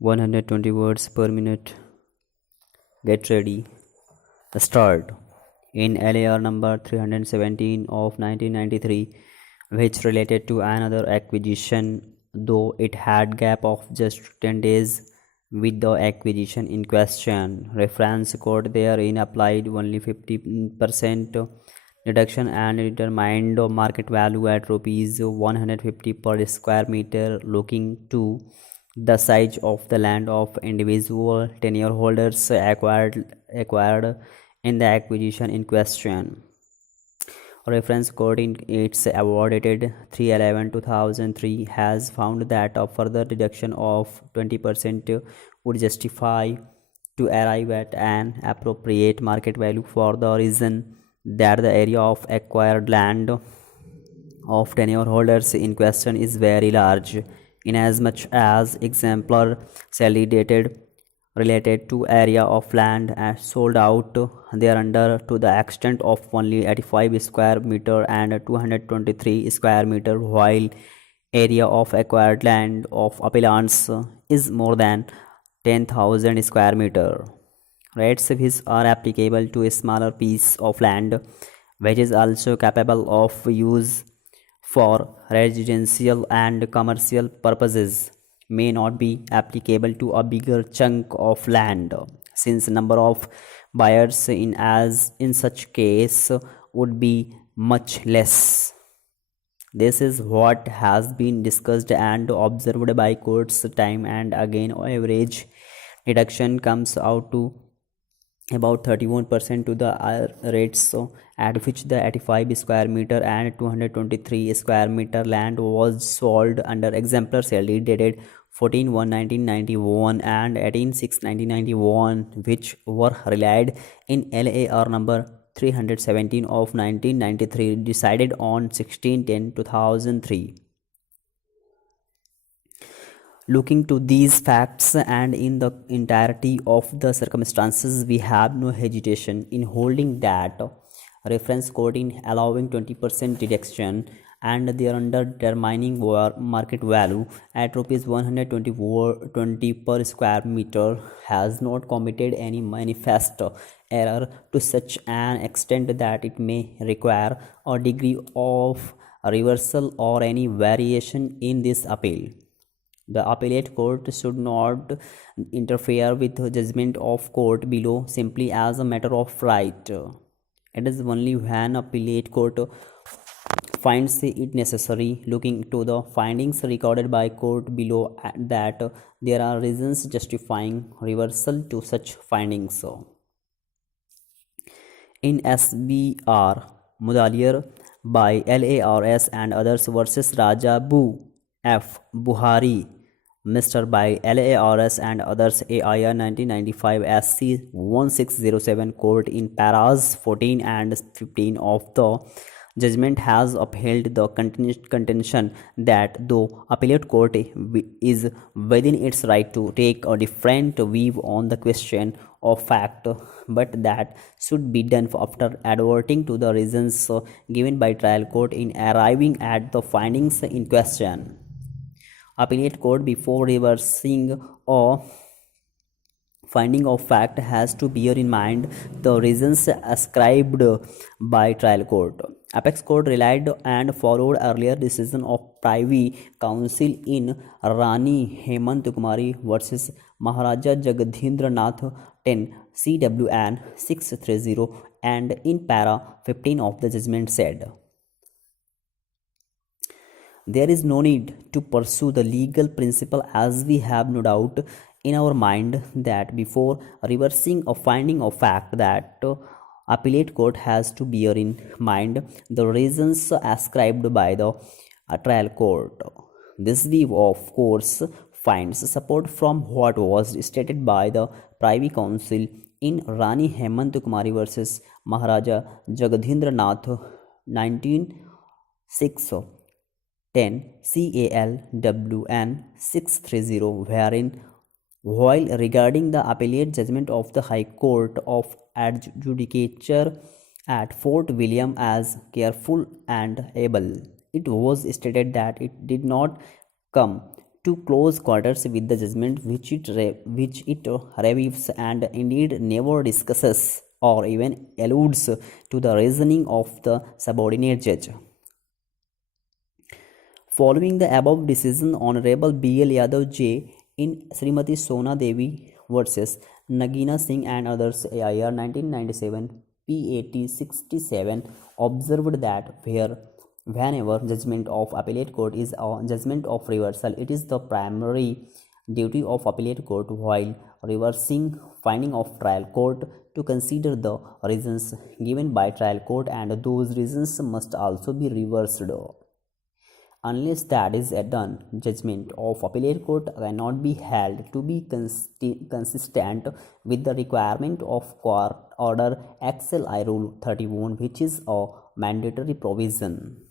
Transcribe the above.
120 words per minute. Get ready. Start. In LAR number 317 of 1993, which related to another acquisition, though it had gap of just 10 days with the acquisition in question. Reference code therein applied only 50% deduction and determined market value at rupees 150 per square meter, looking to the size of the land of individual tenure holders acquired in the acquisition in question. Reference code in its award dated 3/11/2003 has found that a further deduction of 20% would justify to arrive at an appropriate market value for the reason that the area of acquired land of tenure holders in question is very large, inasmuch as exemplar salary dated related to area of land and sold out thereunder to the extent of only 85 square meter and 223 square meter, while area of acquired land of appellants is more than 10,000 square meter. Rates which are applicable to a smaller piece of land which is also capable of use for residential and commercial purposes may not be applicable to a bigger chunk of land, since number of buyers in such case would be much less. This is what has been discussed and observed by courts time and again. Average deduction comes out to about 31% to the rates at which the 85 square meter and 223 square meter land was sold under exemplar sale dated 14/1/1991 and 18/6/1991, which were relied in LAR number 317 of 1993, decided on 16/10/2003. Looking to these facts and in the entirety of the circumstances, we have no hesitation in holding that reference code in allowing 20% deduction and thereunder determining market value at rupees 120 per square meter has not committed any manifest error to such an extent that it may require a degree of reversal or any variation in this appeal. The appellate court should not interfere with the judgment of court below simply as a matter of right. It is only when appellate court finds it necessary, looking to the findings recorded by court below, that there are reasons justifying reversal to such findings. In SBR Mudaliar by LARS and others versus Raja Bu F. Buhari Mr. by LARS and others AIR 1995 SC 1607 court in paras 14 and 15 of the judgment has upheld the contention that though appellate court is within its right to take a different view on the question of fact, but that should be done after adverting to the reasons given by trial court in arriving at the findings in question. Appellate court, before reversing a finding of fact, has to bear in mind the reasons ascribed by trial court. Apex court relied and followed earlier decision of Privy Council in Rani Hemant Kumari versus Maharaja Jagadhindra Nath 10 CWN 630, and in para 15 of the judgment said, there is no need to pursue the legal principle, as we have no doubt in our mind that before reversing a finding of fact, that appellate court has to bear in mind the reasons ascribed by the trial court. This view, of course, finds support from what was stated by the Privy Council in Rani Hemant Kumari versus Maharaja Jagadhindra Nath 196 10 CALWN 630, wherein while regarding the appellate judgment of the High Court of Adjudicature at Fort William as careful and able, it was stated that it did not come to close quarters with the judgment which it reviews and indeed never discusses or even alludes to the reasoning of the subordinate judge. Following the above decision, Honorable B.L. Yadav J. in Srimati Sona Devi versus Nagina Singh and others AIR 1997 P80 67 observed that whenever judgment of appellate court is a judgment of reversal, it is the primary duty of appellate court while reversing finding of trial court to consider the reasons given by trial court, and those reasons must also be reversed. Unless that is done, judgment of appellate court cannot be held to be consistent with the requirement of court order XLI Rule 31, which is a mandatory provision.